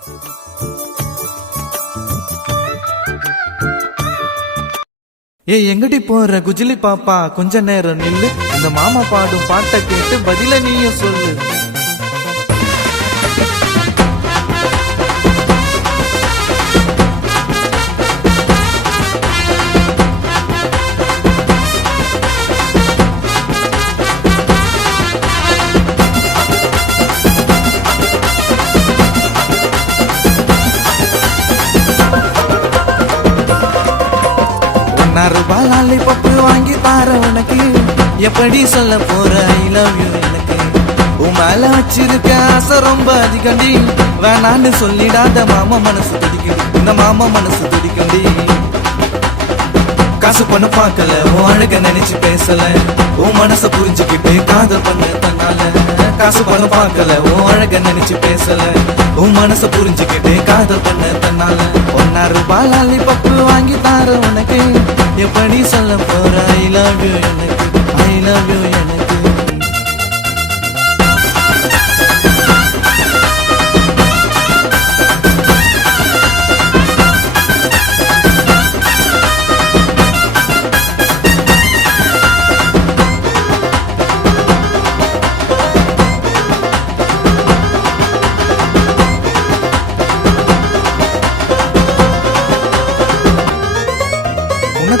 ஏ எங்கடி போற குஜிலி பாப்பா, கொஞ்ச நேரம் நில்லு. இந்த மாமா பாடும் பாட்டை கேட்டு பதில நீயும் சொல்லு. ரூபாய் லாலிபப்பு வாங்கி தார உனக்கு, எப்படி சொல்ல போற ஐ லவ் யூ எனக்கு. உன் மேல வச்சிருக்க ஆசை ரொம்ப அதிகண்டி, வேணான்னு சொல்லிடாத மாமா மனசு துடிக்கடி, இந்த மாமா மனசு துடிக்கண்டி. காசு பண்ண பார்க்கல, உன் அழக நினைச்சு பேசல, உன் மனச புரிஞ்சுக்கிட்டு காதல் பண்ண தன்னால. காசு பண்ண பார்க்கல, உன் அழக நினைச்சு பேசல, உன் மனச புரிஞ்சுக்கிட்டு காதல் பண்ண தன்னால. 1 ரூபாய் லாலிபப்பு வாங்கி தார உனக்கு, எப்படி சொல்ல போற ஐ லவ் யூ எனக்கு, ஐ லவ் யூ எனக்கு.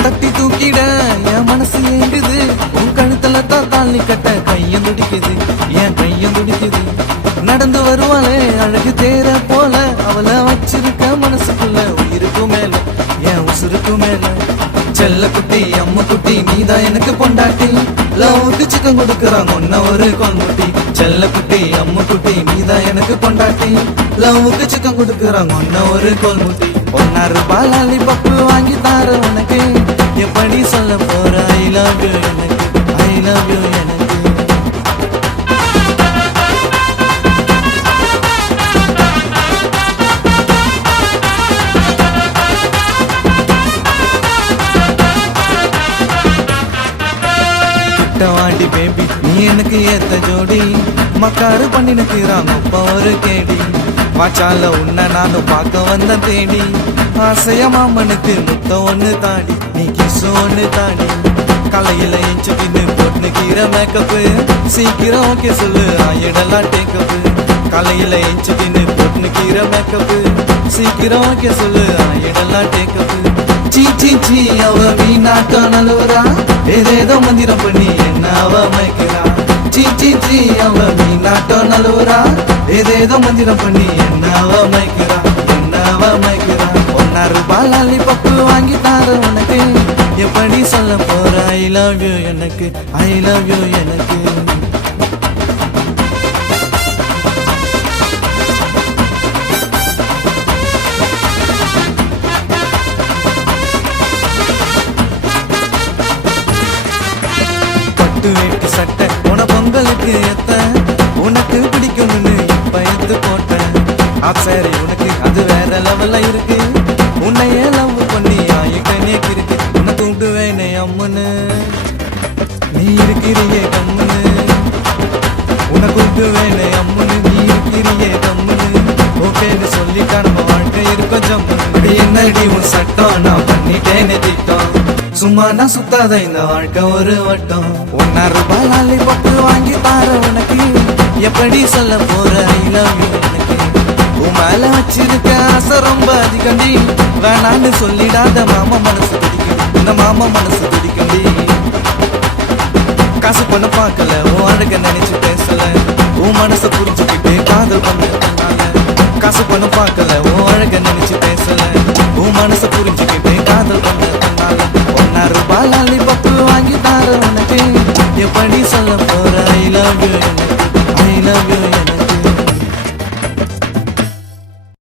தட்டி தூக்கிட என் மனசு ஏங்குது, உன் கழுத்துல தான் தாலி கட்ட கையும் துடிக்குது, என் கையும் துடிக்குது. நடந்து வருவாளே அழகு தேர போல, அவளை வச்சிருக்க மனசுக்குள்ள உயிருக்கு மேல, என் உசுருக்கு மேல. செல்ல குட்டி அம்ம குட்டி நீதான் எனக்கு பொண்டாட்டி, லவ்வுக்கு சிக்கன் கொடுக்கறாங்க ஒன்ன ஒரு கொல்முட்டி. செல்ல குட்டி அம்ம குட்டி நீதான் எனக்கு பொண்டாட்டி, லவ்வுக்கு சிக்கன் கொடுக்கறாங்க ஒன்ன ஒரு கொல்முட்டி. 1 ரூபாய் லாலிபப்பு வாங்கி தார உனக்கு, எப்படி சொல்ல போற ஐ லவ் யூ எனக்கு, ஐ லவ் யூ எனக்கு. வாடி பேபி நீ எனக்கு ஏத்த ஜோடி, மக்காரு பண்ணினுக்கிறாங்க அப்ப ஒரு கேடி. வாச்சால உன்ன நானும் பார்க்க வந்த தேடி, ஆசைய மாமனுக்கு முத்த ஒண்ணு தாடி, நீ கிசு ஒண்ணு தாடி. கலையில இன்ச்சு தின்னு போட்டு கீர மேக்கப்பு, சீக்கிரம் ஓகே சொல்லு ஆயிடலாம் டேக்கப்பு. கலையில இன்ச்சு தின்னு போட்டு கீர மேக்கப்பு, சீக்கிரம் ஓகே சொல்லு ஆயிடலாம் டேக்கப்பு. சீ சீ சீ அவ வீணாட்டம் நல்லவரா, ஏதேதோ மந்திரம் பண்ணி என்ன அவ மயக்கிறா. சீ சீ சீ அவ வீணாட்டம் நல்லவரா, ஏதேதோ மந்திரம் பண்ணி என்ன அவ மயக்கிறா, என்ன அவ மயக்கிறா. 1 ரூபாய் லாலிபப்பு வாங்கி தார உனக்கு, எப்படி சொல்ல போற ஐ லவ் யூ எனக்கு, ஐ லவ் யூ எனக்கு. வேட்டு சட்டை உன பொங்கலுக்கு எத்த, உனக்கு பிடிக்கும்னு இப்ப எடுத்து போட்டேன். சரி உனக்கு அது வேற லெவல்ல இருக்கு, உன்னையே லவ் பண்ணி ஆயிட்டே இருக்கு. உன்னை கூப்பிடுவேனே அம்மனு, நீ இருக்கிறியே கம்முனு. உன்னை கூப்பிடுவேனே அம்மனு, நீ இருக்கிறியே கம்முனு. ஓகேன்னு சொல்லிட்டா நம்ம வாழ்க்கை இருக்கும் ஜம்முனு. என்னடி உன் சட்டம், நான் பண்ணிட்டேனே திட்டம், சும்மா நான் சுத்தாத இந்த வாழ்க்கை ஒரு வட்டம். 1 ரூபாய் லாலிபப்பு வாங்கி தார உனக்கு, எப்படி சொல்ல போற ஐ லவ் யூ எனக்கு. உன் மேல வச்சிருக்க ஆசை ரொம்ப அதிகண்டி, வேணான்னு சொல்லிடாத மாமா மனசு துடிக்கடி, இந்த மாமா மனசு துடிக்கண்டி. காசு பண்ண பார்க்கல, உன் அழக நினைச்சு பேசல, உன் மனச புரிஞ்சுக்கிட்டு காதல் பண்ண. காசு பண்ண பார்க்கல, உன் அழக